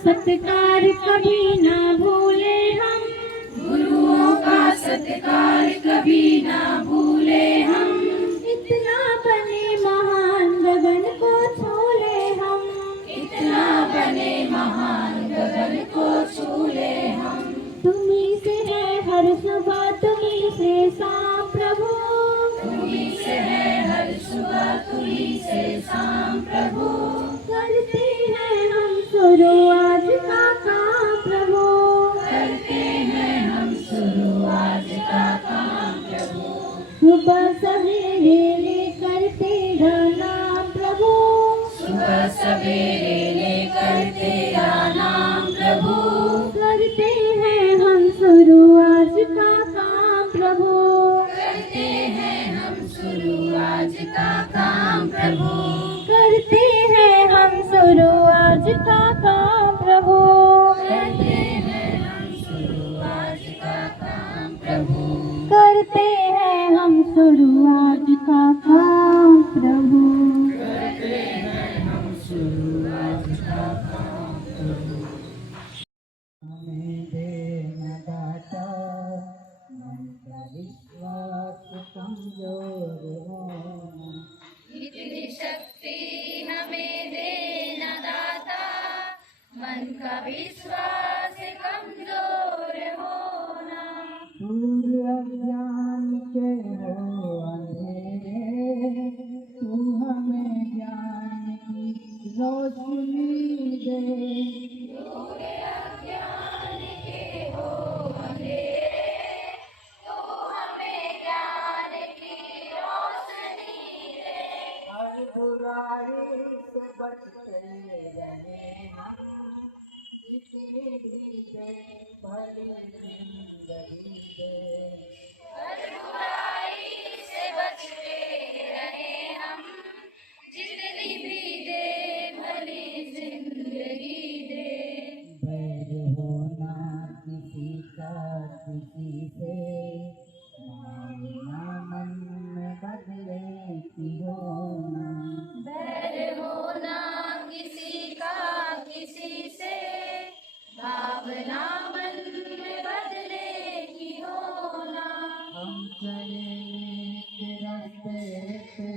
सत्कार कभी ना भूले हम, गुरुओं का सत्कार कभी ना भूले हम। इतना बने महान गगन को छूले हम, इतना बने महान गगन को छूले हम। तुम्ही से है हर सुबह तुम्ही से शाम प्रभु, तुम्ही से है हर सुबह तुम्ही से शाम प्रभु। करते हैं हम शुरू आज का काम प्रभु, करते हैं हम शुरू आज का काम प्रभु। सुबह सवेरे लेकर तेरा नाम प्रभु, सुबह सवेरे लेकर तेरा नाम प्रभु। करते हैं हम शुरू आज का काम प्रभु, करते हैं हम शुरू आज का काम प्रभु। करते हैं हम शुरू आज का काम प्रभु, करते हैं हम शुरू आज का काम प्रभु। करते हैं हम शुरू आज का काम प्रभु। करते हैं हम शुरू आज का काम प्रभु। हमें देना दाता, मन का विश्वास कमजोर होना। इतनी शक्ति हमें देना दाता, मन का विश्वास कमजोर होना। दूर अज्ञान के हो अंधेरे, तू हमें ज्ञान की रोशनी दे। दूर अज्ञान के हो अंधेरे, तू हमें ज्ञान की रोशनी दे। हर बुराई से बचते रहे हम, जितनी भी दे भली जिंदगी दे। हर बुराई से बचते रहे हम, जितनी भी दे भली जिंदगी दे। बैर होना किसी का किसी से, मानना मन में बदले की होना। बैर होना किसी का किसी से, भावना मन में बदले की होना। हम चले नेक रास्ते पे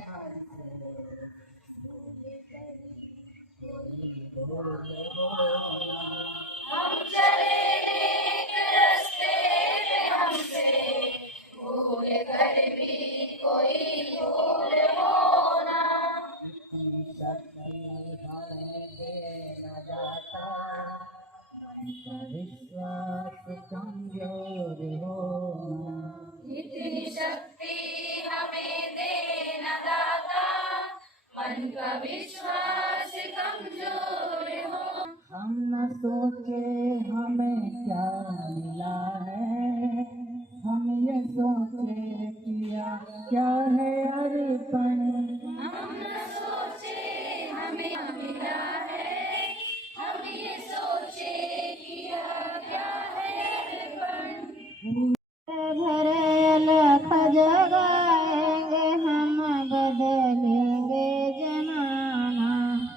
हम चले नेक रास्ते पे हमसे, भूल कर भी कोई भूल होना। इतनी शक्ति हमें देना दाता, मन का विश्वास कमजोर होना। इतनी शक्ति हमें देना दाता, मन का विश्वास कमजोर हो। हम न सोचे हमें क्या मिला है, हम ये सोचे किया क्या है अर्पण। हम न सोचे हमें मिला है, हम ये सोचे किया क्या है अर्पण। भरे अलख जगाएंगे हम, बदलेंगे जमाना,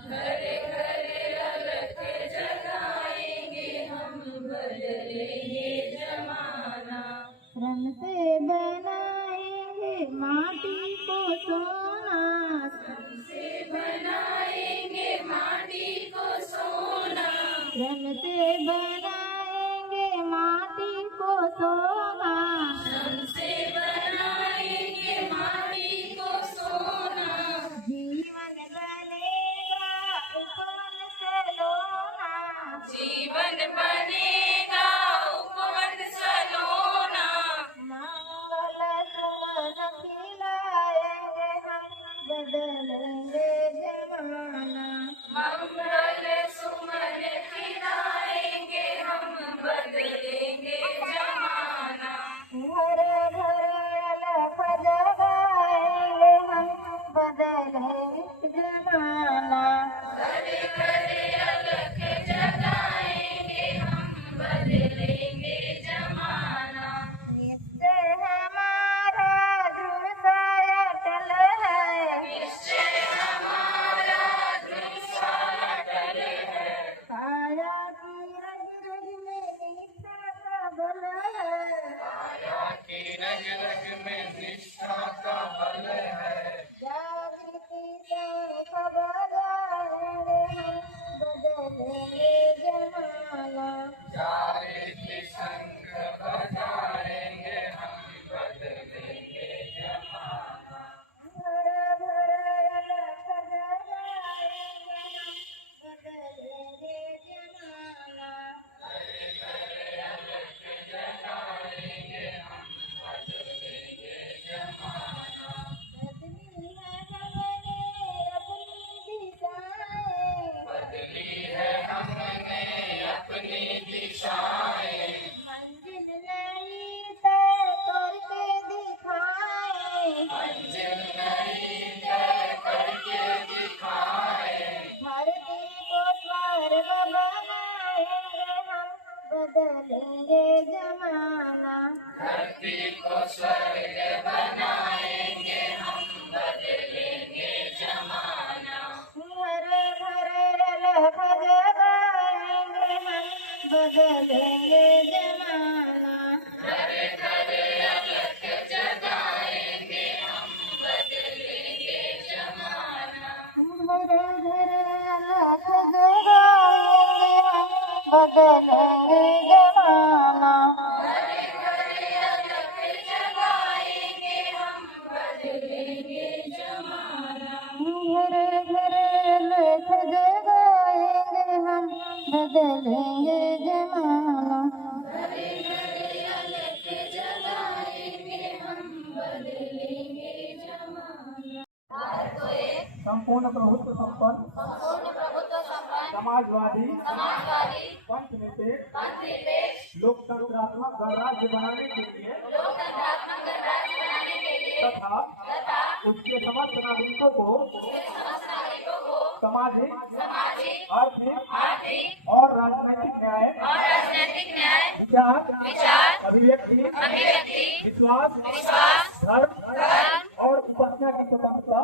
घरे घरे अलख जगाएंगे हम, बदलेंगे जमाना। श्रम से बनाएंगे माटी को सोना, से बनाएंगे माटी को सोना। श्रम से बनाएंगे माटी को सोना, से बनाएंगे माटी को सोना। जीवन बनेगा उपवन से लोना, जीवन बनेगा उपवन सलोना। मंगल सुमन खिलाएंगे हम, बदलेंगे जमाना, मंगल सुमन खिलाएंगे हम, बदलेंगे जमाना। घर घर अलख जगाएंगे हम, बदलेंगे जमाना, घरे घरे अलख जगाएंगे हम, जागृति संख बजाएंगे हम, बदलेंगे जमाना। घर घर अलख जगाएंगे हम, बदलेंगे जमाना। बदली है हमने अपनी दिशाएं, मंजिल नई तय करके दिखाएं। धरती को स्वर्ग बनाएंगे हम, बदलेंगे जमाना। घरे घरे अलख जगाएंगे हम, बदलेंगे जमाना। घरे घरे अलख जगाएंगे हम, बदलेंगे जमाना। घरे घरे अलख जगाएंगे हम, बदलेंगे जमाना। संपूर्ण प्रभुत्व संपन्न समाजवादी पंथ निरपेक्ष लोकतंत्रात्मक गणराज्य बनाने के लिए तथा उसके समस्त नागरिकों को सामाजिक आर्थिक और राजनैतिक न्याय विचार अभिव्यक्ति विश्वास धर्म और उपासना की स्वतंत्रता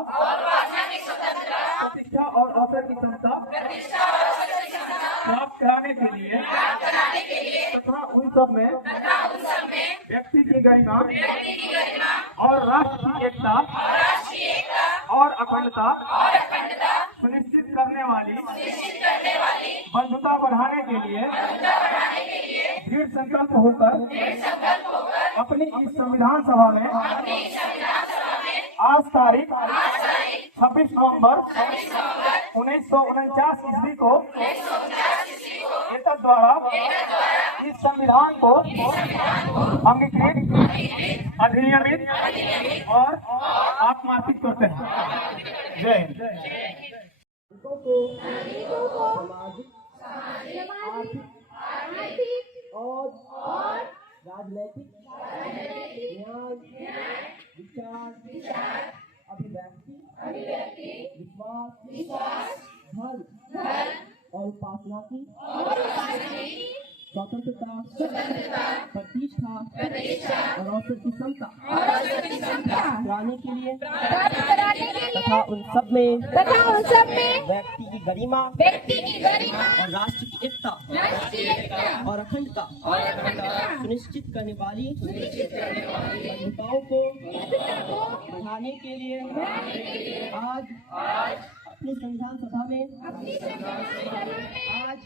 प्रतिष्ठा और अवसर की क्षमता प्राप्त कराने के लिए तथा उन सब में व्यक्ति की गरिमा और राष्ट्र की एकता और अखंडता सुनिश्चित करने वाली बंधुता बढ़ाने के लिए दृढ़ संकल्प होकर अपनी इस संविधान सभा में आज तारीख 26 नवंबर 1949 ईस्वी को एतद द्वारा इस संविधान को अंगीकृत अधिनियमित और आत्मार्पित करते हैं। जय हिंद। आर्थिक और राजनैतिक न्याय विचार अभिव्यक्ति विश्वास धर्म और उपासना की स्वतंत्रता प्रतिष्ठा और अवसर की क्षमता कराने के लिए तथा उन सब में व्यक्ति की गरिमा और राष्ट्र की एकता और अखंडता सुनिश्चित करने वाली बंधुताओं को बढ़ाने के लिए आज अपनी संविधान सभा में आज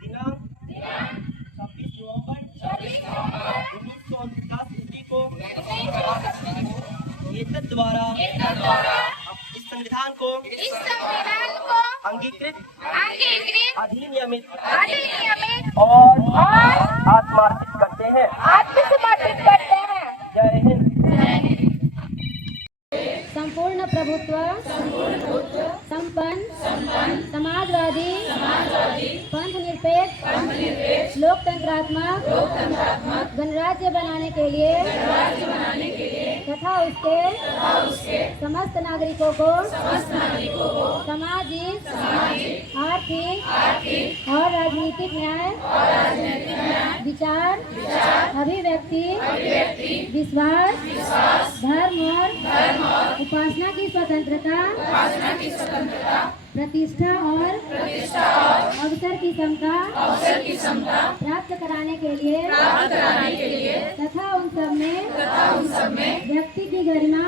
दिनांक 26 नवंबर 1949 ईस्वी को एतद द्वारा इस संविधान को अंगीकृत अधिनियमित और आत्मार्पित करते हैं। जय हिंद। संपूर्ण प्रभुत्व संपन्न समाजवादी पंथ निरपेक्ष लोकतंत्रात्मक गणराज्य बनाने के लिए तथा उसके समस्त नागरिकों को सामाजिक आर्थिक आर्थिक और राजनीतिक न्याय विचार अभिव्यक्ति विश्वास धर्म और उपासना की स्वतंत्रता प्रतिष्ठा और अवसर की समता प्राप्त कराने के लिए तथा उन सब में व्यक्ति की गरिमा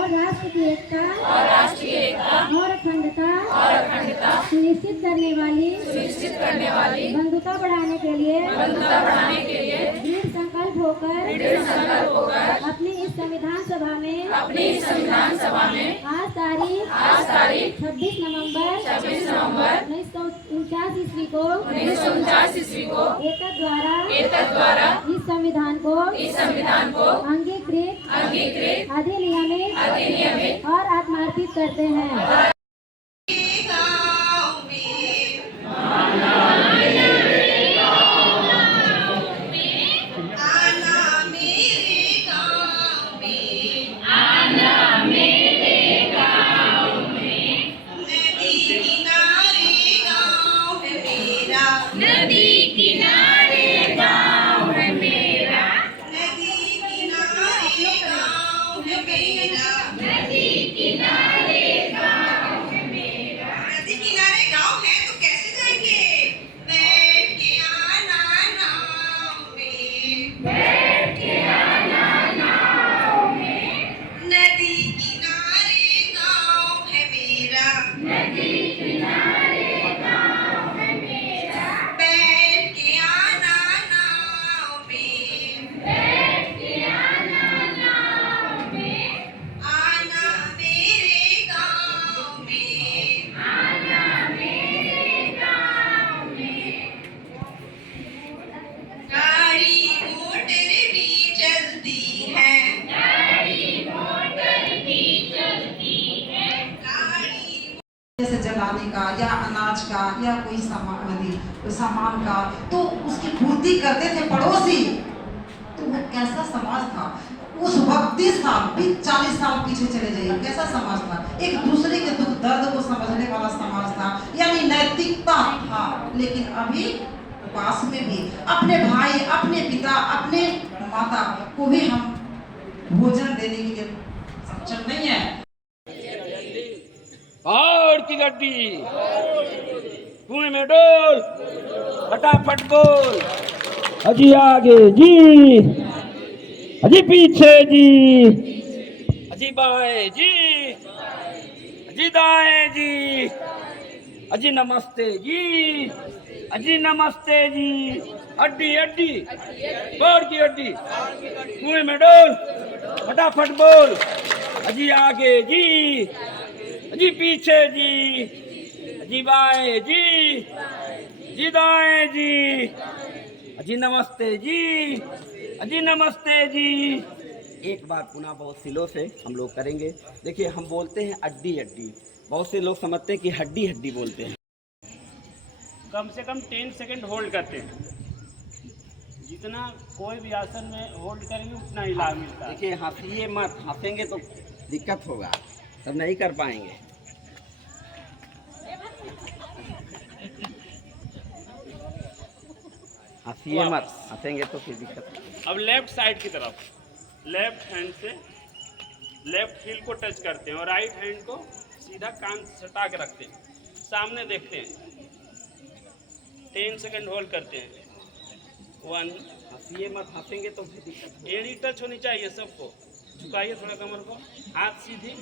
और राष्ट्र की एकता और अखंडता सुनिश्चित करने वाली बंधुता बढ़ाने के लिए दृढ़ संकल्प होकर अपनी इस संविधान सभा में आज तारीख 26 नवंबर 1949 ईस्वी को एतद द्वारा इस संविधान को अंगीकृत अधिनियमित और आत्मार्पित करते हैं। जैसे जलाने का या अनाज का या कोई सामान का तो उसकी पूर्ति करते थे पड़ोसी। तो वो कैसा समाज था उस वक्त? 30 साल 40 साल पीछे चले जाइए, कैसा समाज था? एक दूसरे के दुख दर्द को समझने वाला समाज था, यानी नैतिकता था। लेकिन अभी पास में भी अपने भाई, अपने पिता, अपने माता को भी हम भोजन देने के लिए सक्षम नहीं है। और की गड्डी कुएं में डोल, फटाफट बोल। अजी आगे जी, अजी पीछे जी, अजी बाएं जी, अजी दाएं जी, अजी नमस्ते जी, अजी नमस्ते जी। अड्डी अड्डी बोल की अड्डी, कुएं में डोल, फटाफट बोल। अजी आगे जी, जी पीछे जी, जी बाएं जी, जी दाएं जी, जी नमस्ते जी, जी नमस्ते जी। एक बार पुनः बहुत सिलो से हम लोग करेंगे। देखिए हम बोलते हैं अड्डी अड्डी, बहुत से लोग समझते हैं कि हड्डी हड्डी बोलते हैं। कम से कम 10 सेकंड होल्ड करते हैं। जितना कोई भी आसन में होल्ड करेंगे उतना ही लाभ मिलता है। देखिए हंसिए मत, हंसेंगे तो दिक्कत होगा, तब नहीं कर पाएंगे। हंसिए मत, हंसेंगे तो फिर दिक्कत होगा। अब लेफ्ट साइड की तरफ लेफ्ट हैंड से लेफ्ट हील को टच करते हैं और राइट हैंड को सीधा कान सटा के रखते हैं, सामने देखते हैं। 10 सेकंड होल्ड करते हैं। 1, हंसिए मत, हंसेंगे तो फिर दिक्कत होगा। एड़ी टच होनी चाहिए सबको। झुकाइए थोड़ा कमर को, हाथ सीधी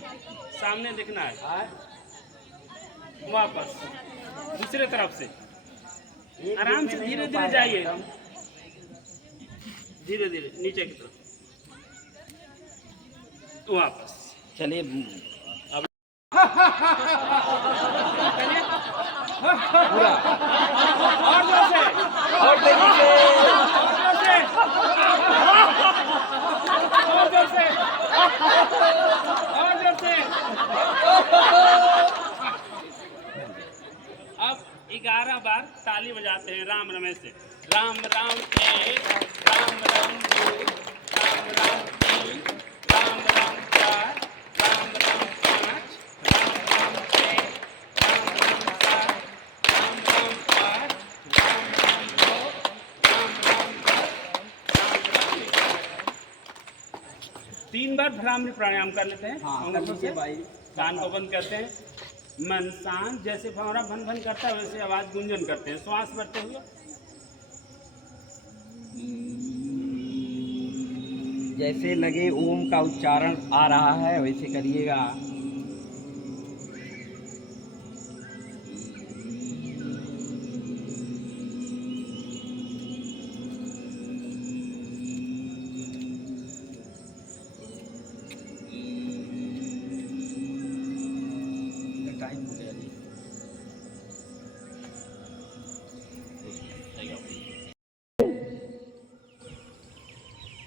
सामने दिखना है। वापस दूसरे तरफ से आराम से धीरे धीरे जाइए, धीरे धीरे नीचे की तरफ वापस। चलिए अब पूरा और जोर से, और तेजी से, और जोर से, और जोर से, और जोर से। अब 11 बार ताली बजाते हैं राम रमेश से। राम राम 1, राम राम 2, राम राम 3, राम राम 4, राम राम 5, राम राम 6, राम राम 7, बार भ्रामरी प्राणायाम कर लेते हैं। हाँ, अंगूठों कर लीजिए से भाई। कान को बंद करते हैं, मन शांत, जैसे भंवरा भन भन करता है वैसे आवाज गुंजन करते हैं। श्वास भरते हुए जैसे लगे ओम का उच्चारण आ रहा है वैसे करिएगा। टाइम हो गया जी।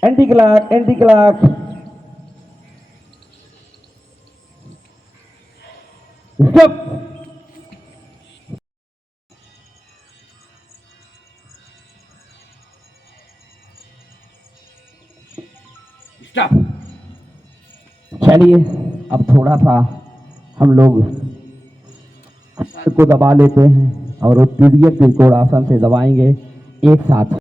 Anti clock, anti clock. Stop. Stop. चलिए अब थोड़ा सा हम लोग सर को दबा लेते हैं और वो तिर्यक त्रिकोण आसन से दबाएंगे एक साथ।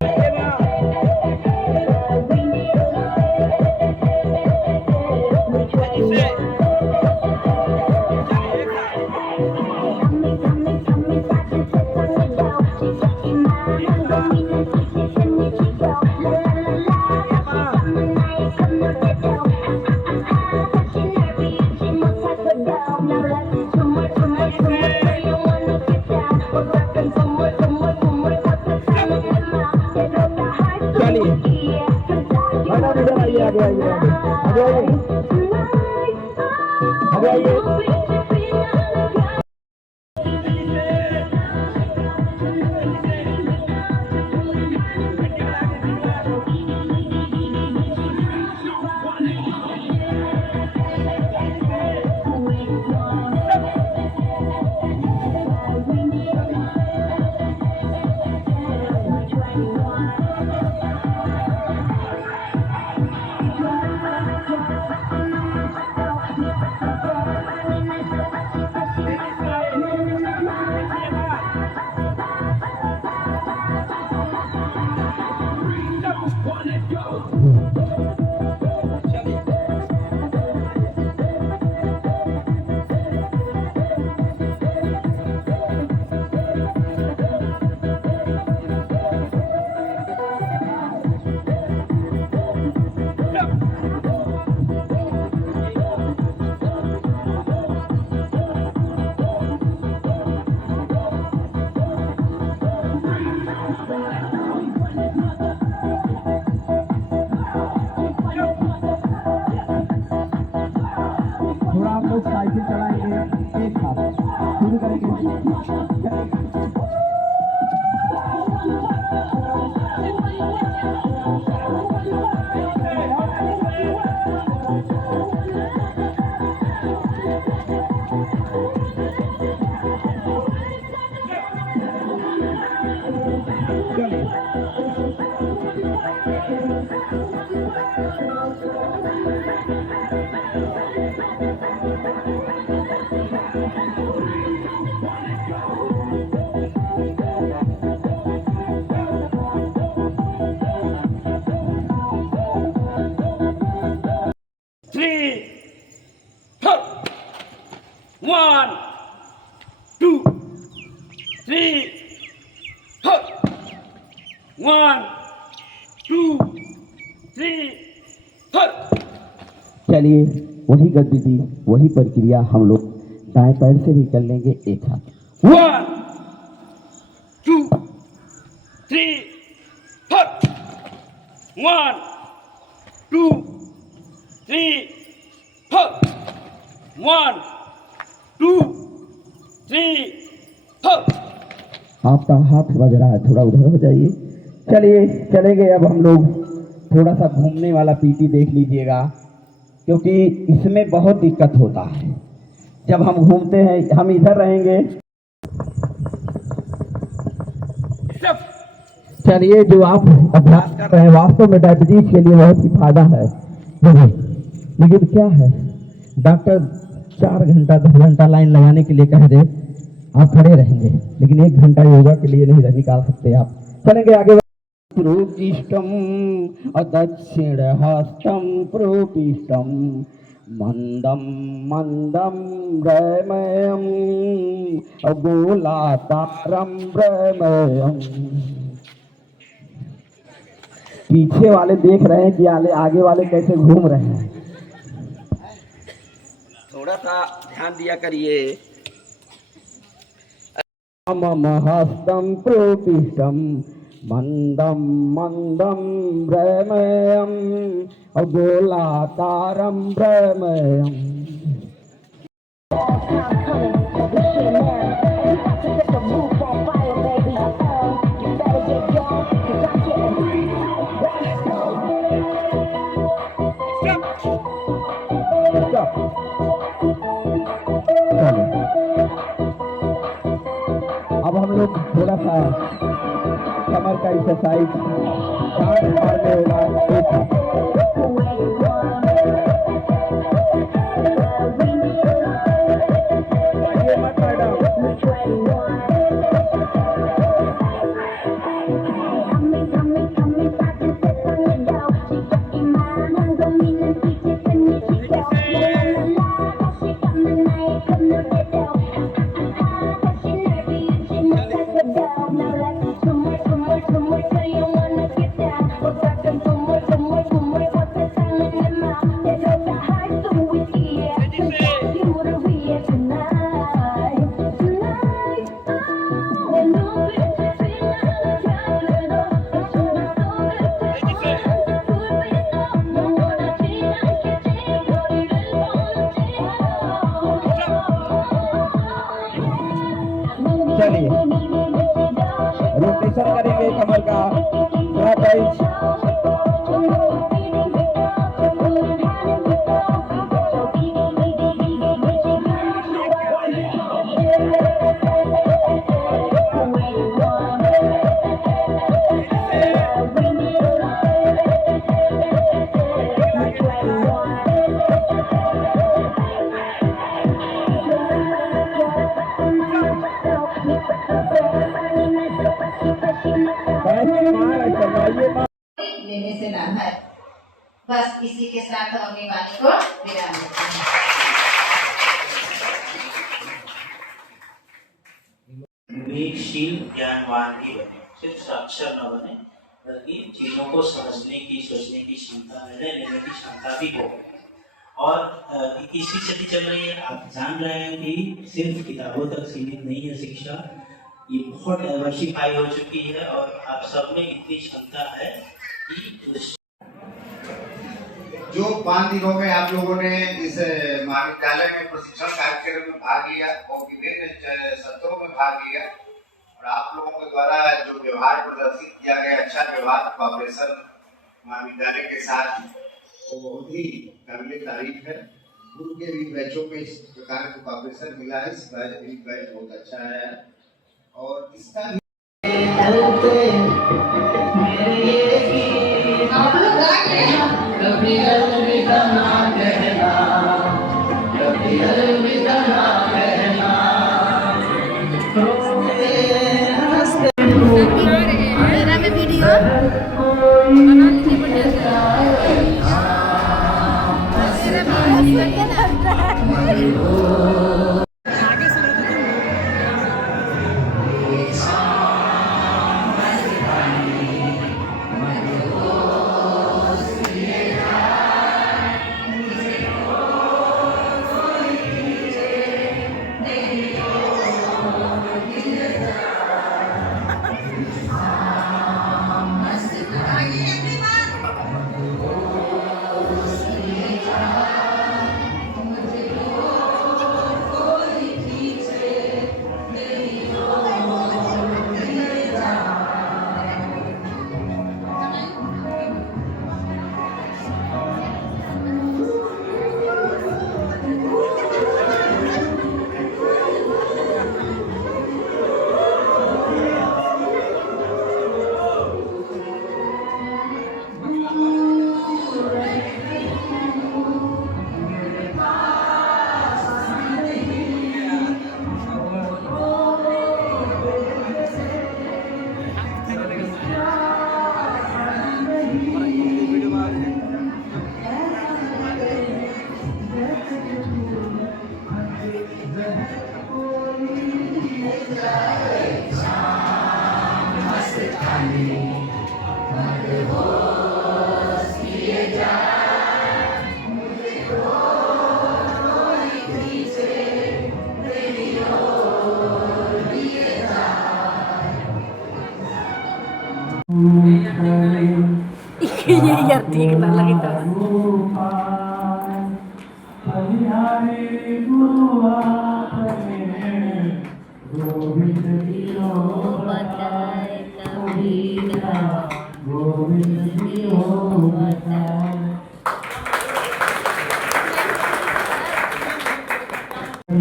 One, two, three, four. 1, 2, 3, 4. चलिए वही गतिविधि वही प्रक्रिया हम लोग दाएं पैर से भी कर लेंगे एक हाथ। 1, 2, 3, 4. 1, 2, 3, 4. 1, 2, 3, 4. आपका हाथ बज रहा है, थोड़ा उधर हो जाइए। चलिए चलेंगे अब हम लोग थोड़ा सा घूमने वाला पीटी देख लीजिएगा, क्योंकि इसमें बहुत दिक्कत होता है जब हम घूमते हैं। हम इधर रहेंगे। चलिए जो आप अभ्यास कर रहे हैं वास्तव में डायबिटीज के लिए बहुत ही फायदा है, लेकिन क्या है डॉक्टर 4 घंटा 10 घंटा लाइन लगाने के लिए कह दे, आप खड़े रहेंगे, लेकिन 1 घंटा योगा के लिए नहीं निकाल सकते आप। चलेंगे आगे। प्रोपिष्टम् अदक्षिणहस्तं प्रोपिष्टं मन्दं मन्दं भ्रमयम् गोलाकारं भ्रमयम्। पीछे वाले देख रहे हैं कि आगे वाले कैसे घूम रहे हैं, थोड़ा सा ध्यान दिया करिए। मम हस्तं प्रोपिष्टं मन्दं मन्दं भ्रमयम् गोलाकारं भ्रमयम्। अब हम लोग थोड़ा सा कमर का एक्सरसाइज डांस मारने चलिए रोटेशन करेंगे कमर का क्लॉकवाइज। लेने से ना है। बस इसी के साथ हम अपनी वाणी को विराम देते हैं। विवेकशील ज्ञानवान भी बने, सिर्फ साक्षर न बने बल्कि चीजों को समझने की, सोचने की क्षमता, निर्णय लेने की क्षमता भी हो। और किसकी स्थिति चल रही है, आप जान रहे हैं कि सिर्फ किताबों तक सीमित नहीं है शिक्षा, ये बहुत डाइवर्सिफाई हो चुकी है और आप सब में इतनी क्षमता है कि जो 5 दिनों में आप लोगों ने इस महाविद्यालय में प्रशिक्षण कार्यक्रम में भाग लिया और विभिन्न सत्रों में भाग लिया और आप लोगों के द्वारा जो व्यवहार प्रदर्शित किया गया, अच्छा व्यवहार कॉपरेशन महाविद्यालय के साथ, वो बहुत ही काबिल तारीफ है। पूर्व के भी बैचों में इस प्रकार का कॉपरेशन मिला है, इस बैच बहुत अच्छा है और इसका कभी अलविदा ना कहना, कभी अलविदा ना कहना। मेरा में वीडियो बना लीजिए बढ़िया से।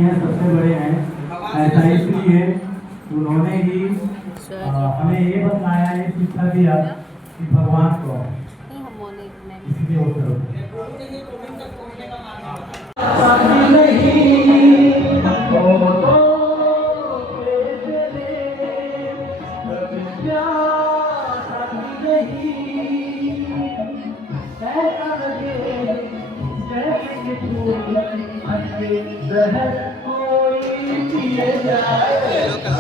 यह सबसे बड़े हैं, ऐसा इसलिए उन्होंने ही हमें ये बताया, ये शिक्षा दिया कि भगवान को इसलिए वो करो। जहर कोई पिए जाए